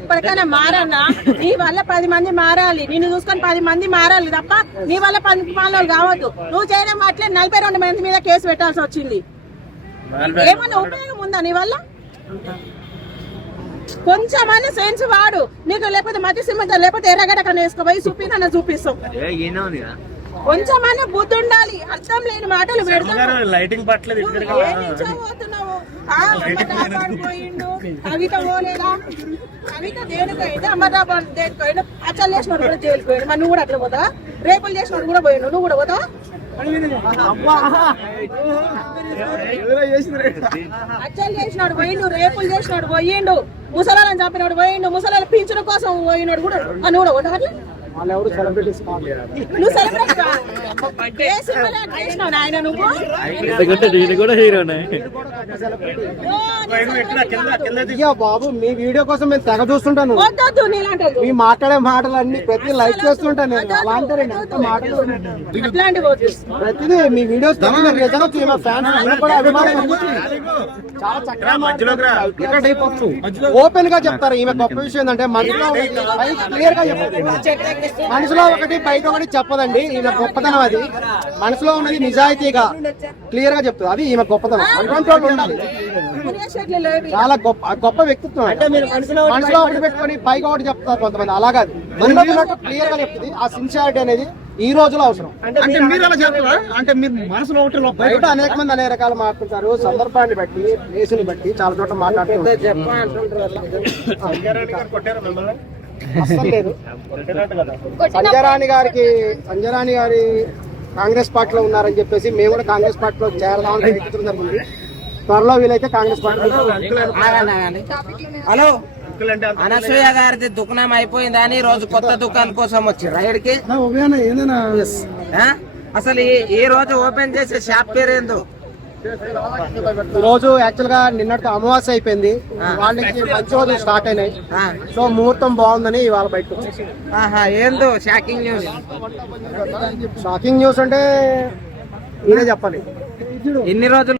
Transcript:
ఇప్పటికైనా మారన్నా నీ వల్ల 10 మంది మారాలి, నిన్ను చూసుకొని 10 మంది మారాలి తప్ప నీ వల్ల 10 వాళ్ళు కావద్దు. నువ్వు చేయడం అట్లే 42 మంది మీద కేసు పెట్టాల్సి వచ్చింది. ఏమన్నా ఉపయోగం ఉందా నీ వల్ల? కొంచెమన్నా సెన్స్ వాడు నీకు, లేకపోతే మధ్య సింహ లేకపోతే ఎర్రగడ్డ కన్నా వేసుకోపోయి చూపిన చూపిస్తాం. కొంచెమన్నా బుద్ధి ఉండాలి. అర్థం లేని మాటలు లైటింగ్ పోతున్నావు. పోయిండు కవిత పోలేదా? కవిత దేనికైంది, అమర్రాబాద్ దేనికైనా అచ్చలు చేసినాడు కూడా జైలుకి పోయాడు. మరి నువ్వు కూడా అట్లా పోతావా? రేపులు చేసినాడు కూడా పోయిండు, నువ్వు కూడా పోతావా? అచ్చలు చేసినాడు పోయిండు, రేపులు చేసినాడు పోయిండు, ముసలాలను చంపినాడు పోయిండు, ముసలాల పింఛను కోసం పోయినాడు కూడా. నువ్వు కూడా పోతావా? నువ్వు సెలబ్రిటీ ఆయన బాబు మీ వీడియో కోసం నేను తెగ చూస్తుంటాను. మీ మాట్లాడే మాటలు అన్ని ప్రతి లైక్ చేస్తుంటాను నేను. ప్రతిదీ మీ వీడియోస్ ఓపెన్ గా చెప్తారు. ఈమె గొప్ప విషయం ఏంటంటే మనసులో క్లియర్ గా చెప్తారు. మనసులో ఒకటి బయట ఒకటి చెప్పదండి. ఈమె గొప్పతనం అది. మనసులో ఉన్నది నిజాయితీగా క్లియర్ గా చెప్తుంది. అది ఈమె గొప్పతనం. ఉండాలి. చాలా గొప్ప వ్యక్తిత్వం. మనసులో ఒకటి పెట్టుకొని పైగా ఒకటి చెప్తారు కొంతమంది. అలాగా క్లియర్ గా చెప్తుంది. ఆ సిన్సియారిటీ అనేది ఈ రోజులో అవసరం. అంటే మీరు మనసులో బయట అనేక మంది అనేక రకాలు మాట్లాడుతారు. సందర్భాన్ని బట్టి, ప్లేసుని బట్టి చాలా చోట్ల మాట్లాడుతుంటారు. అస్సలు లేదు. సంజయరాణి గారి కాంగ్రెస్ పార్టీలో ఉన్నారని చెప్పేసి మేము కూడా కాంగ్రెస్ పార్టీలో చేరదామని ప్రయత్నించడం జరిగింది. త్వరలో వీలైతే కాంగ్రెస్ పార్టీ. హలో, అనసూయ గారిది దుకాణం అయిపోయిందా అని రోజు కొత్త దుకాణం కోసం వచ్చి రైడ్కి అసలు ఈ రోజు ఓపెన్ చేసే షాప్ పేరు ఏందో? రోజు యాక్చువల్ గా నిన్నటితో అమావాస్య అయిపోయింది. వాళ్ళకి మంచి రోజులు స్టార్ట్ అయినాయి. సో ముహూర్తం బాగుందని ఇవాళ బయటకు వచ్చేసి. ఏందో షాకింగ్ న్యూస్. షాకింగ్ న్యూస్ అంటే నేనే చెప్పాలి. ఎన్ని రోజులు